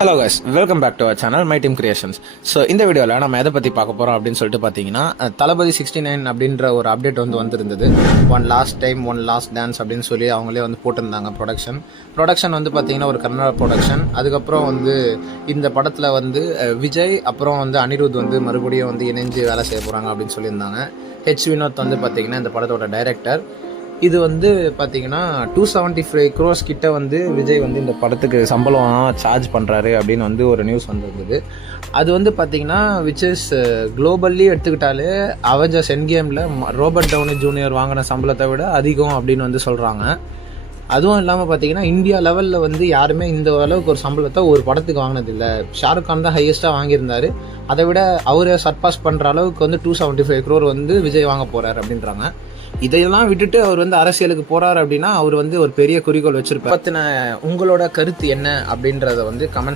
Hello guys, welcome back to our channel My Team Creations. So இந்த வீடியோவில் நம்ம எதை பற்றி பார்க்க போகிறோம் அப்படின்னு சொல்லிட்டு பார்த்தீங்கன்னா, தளபதி 69 அப்படின்ற ஒரு அப்டேட் வந்திருந்தது. One last time one last dance அப்படின்னு சொல்லி அவங்களே போட்டிருந்தாங்க. ப்ரொடக்ஷன் பார்த்தீங்கன்னா ஒரு கன்னட ப்ரொடக்ஷன். அதுக்கப்புறம் இந்த படத்தில் விஜய் அப்புறம் அனிருத் மறுபடியும் இணைஞ்சு வேலை செய்ய போகிறாங்க அப்படின்னு சொல்லியிருந்தாங்க. ஹெச் வினோத் பார்த்தீங்கன்னா இந்த படத்தோட டைரக்டர். இது பார்த்தீங்கன்னா 275 crores கிட்ட விஜய் இந்த படத்துக்கு சம்பளம் சார்ஜ் பண்ணுறாரு அப்படின்னு ஒரு நியூஸ் வந்திருந்தது. அது பார்த்தீங்கன்னா விச் இஸ் குளோபல்லி எடுத்துக்கிட்டாலே அவெஞ்சர்ஸ் எண்ட் கேமில் ரோபர்ட் டவுனி ஜூனியர் வாங்கின சம்பளத்தை விட அதிகம் அப்படின்னு சொல்கிறாங்க. அதுவும் இல்லாமல் பார்த்தீங்கன்னா இந்தியா லெவலில் யாருமே இந்த அளவுக்கு ஒரு சம்பளத்தை ஒரு படத்துக்கு வாங்கினதில்லை. ஷாருக் கான் தான் ஹையஸ்ட்டாக வாங்கியிருந்தார். அதை விட அவரை சர்பாஸ் பண்ணுற அளவுக்கு 275 crore விஜய் வாங்க போகிறார் அப்படின்றாங்க. இதையெல்லாம் விட்டுட்டு அவர் அரசியலுக்கு போறாரு அப்படின்னா அவர் ஒரு பெரிய குறிக்கோள் வச்சிருப்பார். பத்தின உங்களோட கருத்து என்ன அப்படின்றத கமெண்ட்